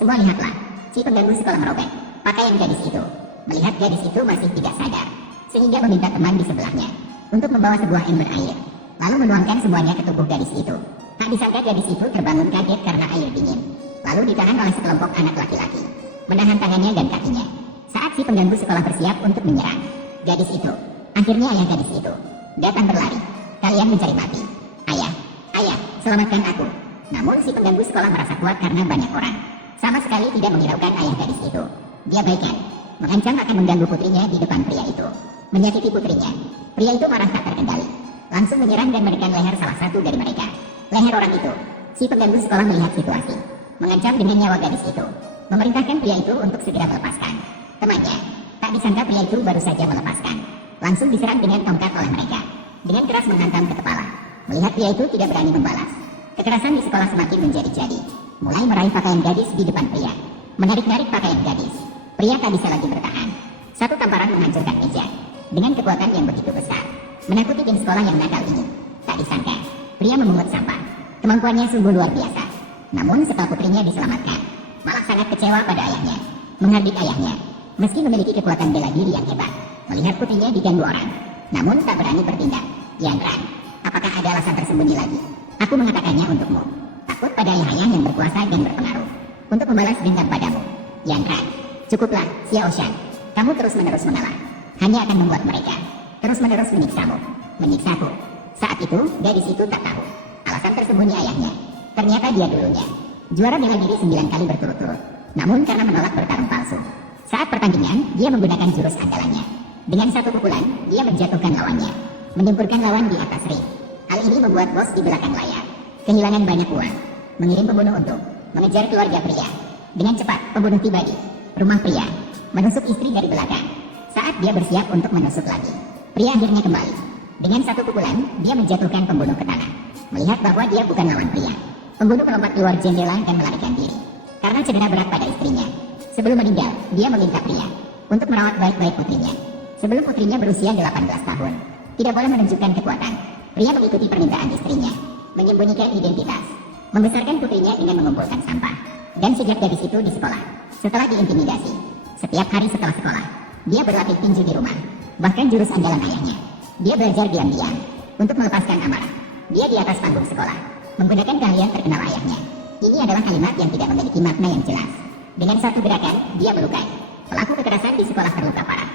Semua lihatlah, si pengganggu sekolah merobek pakaian gadis itu. Melihat gadis itu masih tidak sadar, sehingga meminta teman di sebelahnya untuk membawa sebuah ember air, lalu menuangkan semuanya ke tubuh gadis itu. Tak disangka gadis itu terbangun kaget karena air dingin, lalu ditahan oleh sekelompok anak laki-laki, menahan tangannya dan kakinya. Saat si pengganggu sekolah bersiap untuk menyerang gadis itu, akhirnya ayah gadis itu datang berlari. Kalian mencari mati. Ayah, ayah, selamatkan aku. Namun si pengganggu sekolah merasa kuat karena banyak orang. Sama sekali tidak menghiraukan ayah gadis itu. Dia baikan, mengancam akan mengganggu putrinya di depan pria itu, menyakiti putrinya. Pria itu marah tak terkendali, langsung menyerang dan menekan leher salah satu dari mereka. Leher orang itu. Si pengganggu sekolah melihat situasi, mengancam dengan nyawa gadis itu, memerintahkan pria itu untuk segera melepaskan temannya. Tak disangka pria itu baru saja melepaskan, langsung diserang dengan tongkat oleh mereka, dengan keras menghantam ke kepala. Melihat pria itu tidak berani membalas, kekerasan di sekolah semakin menjadi-jadi. Mulai meraih pakaian gadis di depan pria, menarik-narik pakaian gadis. Pria tak bisa lagi bertahan. Satu tamparan menghancurkan meja dengan kekuatan yang begitu besar, menakuti geng sekolah yang nakal ini. Tak disangka, pria memungut sampah. Kemampuannya sungguh luar biasa. Namun setelah putrinya diselamatkan, malah sangat kecewa pada ayahnya, menghardik ayahnya. Meski memiliki kekuatan bela diri yang hebat, melihat putrinya diganggu orang, namun tak berani bertindak. Yandran, apakah ada alasan tersembunyi lagi? Aku mengatakannya untukmu. Takut pada ayah yang berkuasa dan berpengaruh untuk membalas dendam padamu. Yandran, cukuplah, Xiao Shan. Kamu terus-menerus mengalah, hanya akan membuat mereka terus-menerus menyiksamu, menyiksaku. Saat itu, gadis itu tak tahu alasan tersembunyi ayahnya. Ternyata dia dulunya juara bela diri 9 kali berturut-turut, namun karena menolak bertarung palsu. Saat pertandingan, dia menggunakan jurus andalannya. Dengan satu pukulan, dia menjatuhkan lawannya, menyempurkan lawan di atas ring. Hal ini membuat bos di belakang layar kehilangan banyak uang, mengirim pembunuh untuk mengejar keluarga pria. Dengan cepat, pembunuh tiba di rumah pria, menusuk istri dari belakang. Saat dia bersiap untuk menusuk lagi, pria akhirnya kembali. Dengan satu pukulan, dia menjatuhkan pembunuh ke tanah. Melihat bahwa dia bukan lawan pria, pembunuh melompat keluar jendela dan melarikan diri karena cedera berat pada istrinya. Sebelum meninggal, dia meminta pria untuk merawat baik-baik putrinya. Sebelum putrinya berusia 18 tahun, tidak boleh menunjukkan kekuatan. Pria mengikuti permintaan istrinya, menyembunyikan identitas, membesarkan putrinya dengan mengumpulkan sampah. Dan sejak gadis itu di sekolah, setelah diintimidasi, setiap hari setelah sekolah, dia berlatih tinju di rumah. Bahkan jurus andalan ayahnya, dia belajar diam-diam untuk melepaskan amarah. Dia di atas panggung sekolah, menggunakan keahlian terkenal ayahnya. Ini adalah kalimat yang tidak memiliki makna yang jelas. Dengan satu gerakan, dia melukai pelaku kekerasan di sekolah terluka parah.